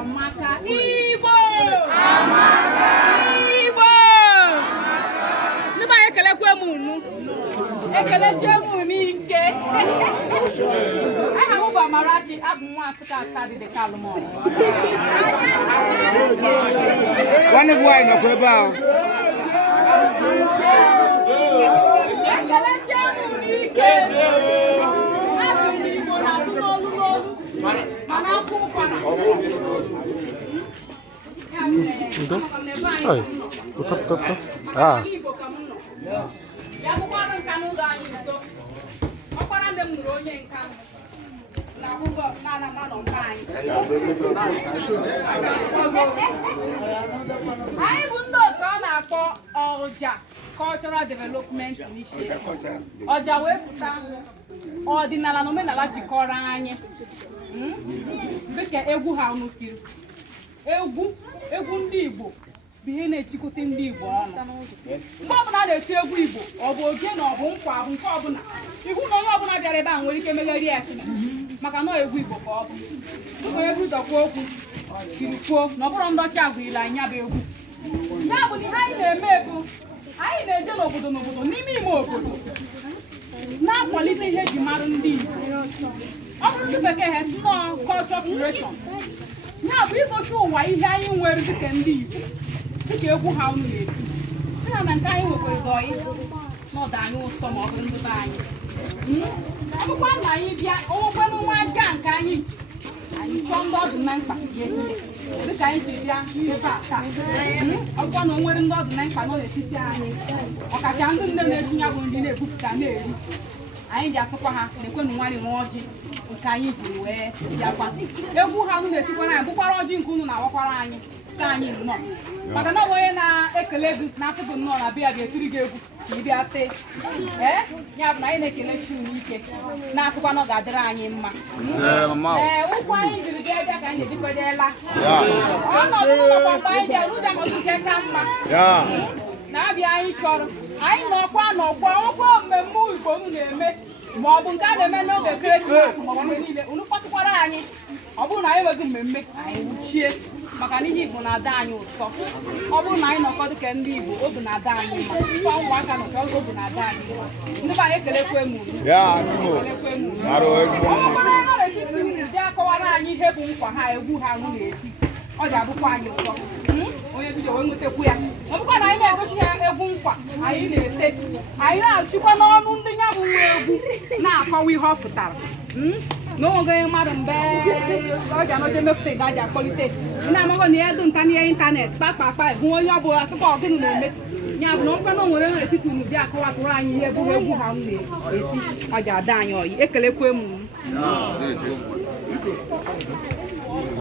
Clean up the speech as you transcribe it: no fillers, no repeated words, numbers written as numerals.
Amaka Igbo Amaka Igbo Niba ekelekwe m unu ekelesie m ike aha m bụ Amarachi abụ nwa Asụka Asadi de Kalụmọ nwanne bụ anyị nọkwa ebe ahụ ekelesie m ike asụ m Igbo na-asụ n'olu n'olu mana akwụ ụkwara Ay, ah. Ya bụkwara nka n'ụlọ anyị nso ọkwara ndị m nụrụ onye nka na ụgwọ na mmanụ nke anyị bụ ndị otu a na-akpọ Ọja Cultural Development Initiative. Ọja wee pụta ọdịnala na omenala jikọrọ anyị dịka egwu ha ọnụ tiri egwu ndị Igbo bụ ihe na-echikọta ndị Igbo ọnụ. Mgbe ọbụla a na-eti egwu Igbo ọ bụ oge na ọ bụ nkwa bụ nke ọbụla ihu na onye ọbụla bịara ebe a nwere ike megheri ya chi maka na egwu Igbo ka ọ bụ dịka onye bụrụ ụzọ kwuo okwu jiri kwuo na ọ bụrụ ndọchi agwụrịla anyị ya bụ egwu ya bụ na ihe anyị na-eme bụ anyị na-eje n'obodo n'ime ime obodo na-akwalite ihe eji marụ ndị Igbo. Ọ bụrụ ndị bekee ha si nọọ culture curation ya bụ igosi ụwa ihe anyị nwere dịka ndị Igbo dịka egwu ha unu na-eti sị na nke anyị nwekwara dọị n'ọdụ anyị ụsọ ma ọ bụrụ ndị be anyị ọ bụkwa na anyị bịa onwekwanụ nwa aja nke anyị ji anyị chọọ ndị ọdụ na mkpa dịka anyị ji bịa ebe a taa ọ bụkwa na o nwere ndị ọdụ na mkpa nọ n'etiti anyị ọkacha ndị nne na-eji ya bụ nri na-ebupụta na-eri anyị ji asịkwa ha na-ekwenụ nwarị nwa ọjị nke anyị ji wee bịakwa egwu ha unu na-etikwara anyị bụkwara ọjị nke unu na-awakwara anyị si anyị nnọọ maka na onye na-ekele gị na-asị gị nnọọ na bịa ga-etiri gị egwu ka ị bịa tee ya bụ na anyị na-ekele chi unu ike na-asịkwa na ọ ga-adịrị anyị mma ụkwụ anyị jiri bịa bịa ka anyị ejikọjela ọnọdụ ụlọkwa mgbe anyị bịara ụja nọdụ nke ka mma na-abịa anyị chọrọ anyị nọkwa n'ọgbọ ọkwa mmemme Igbo unu na-eme ma ọ bụ nke a na-eme n'oge ekeresimesi ma ọ bụ mgbe niile unu kpọtụkwara anyị ọ bụrụ na anyị nweghị mmemme anyị wuchie maka na ihe Igbo na-ada anyị ụsọ ọ bụrụ na anyị nọkọ dịka ndị Igbo obi na-ada anyị mma kwa ụmụaka nọkọ obi na-ada anyị mma ndị be anyị ekelekwe m ọkwara nọ n'etiti unu bịa kọwara anyị ihe bụ nkwa ha egwu ha unu na-eti ọ ga-abụkwa anyị ụsọ onye bido wee nwetakwu ya ọ bụkwa na anyị na-egosi ya egwu nkwa anyị na-ete anyị na-achịkwa n'ọnụ ndị ya bụ nwa egwu na-akọwa ihe ọ pụtara na onweghị mmadụ mgbe ọ ji anọje mepụta ga ji akpọlite na-amaghọ na ya dị nta n'ihe ịntanetị kpakpakpa hụ onye ọ bụla sịkwa ọgụnụ na-eme ya bụ na ọkwa na o nwere n'etiti unu bịa akọwatụrụ anyị ihe egwu ha m na-eti ọ ji ada anyị oyi ekelekwe m